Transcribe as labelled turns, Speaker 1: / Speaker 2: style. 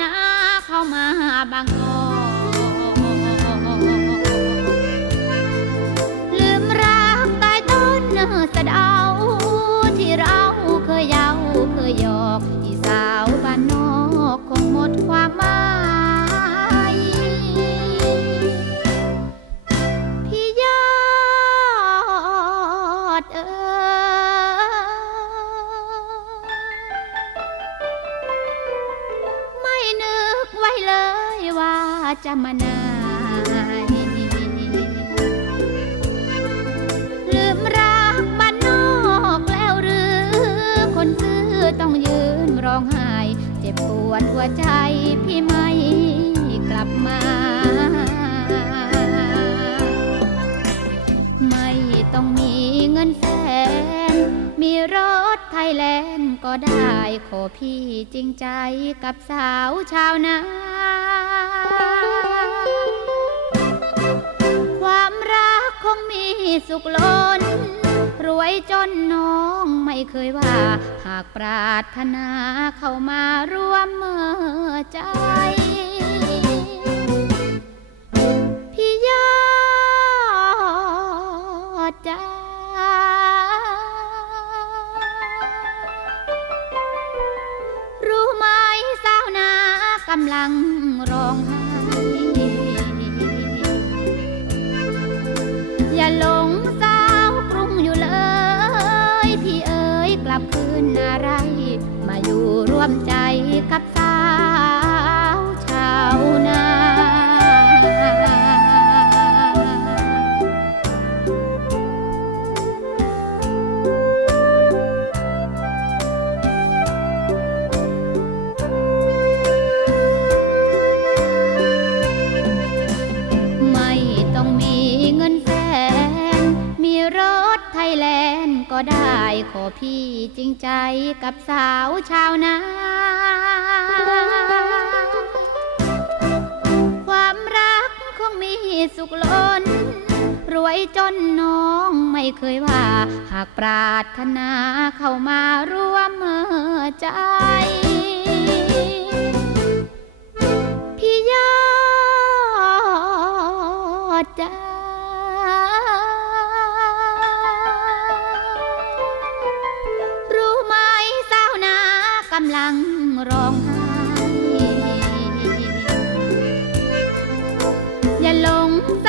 Speaker 1: น้าเข้ามาบางกอกลืมรักใต้ต้นสะเดาที่เราเคยเยาเคยหยอก อีสาวบ้านนอกคงหมดความหมาย จะมานายลืมรักบ้านนอกแล้วหรือ คนซื้อต้องยืนร้องไห้ เจ็บปวดหัวใจพี่ไม่กลับมา ก็ได้ขอพี่จริงใจกับสาวชาวนาความรักคงมีสุขล้น รวยจนน้องไม่เคยว่า หากปรารถนาเข้ามาร่วมเมื่อใจพี่ยอดใจำลังร้องไห้ ก็ได้ขอพี่จริงใจกับสาวชาวนา ความรักคงมีสุขล้น รวยจนน้องไม่เคยว่า หากปรารถนาเข้ามาร่วมใจพี่ยอดจ้ กำลังร้องไห้อย่าหลงใจ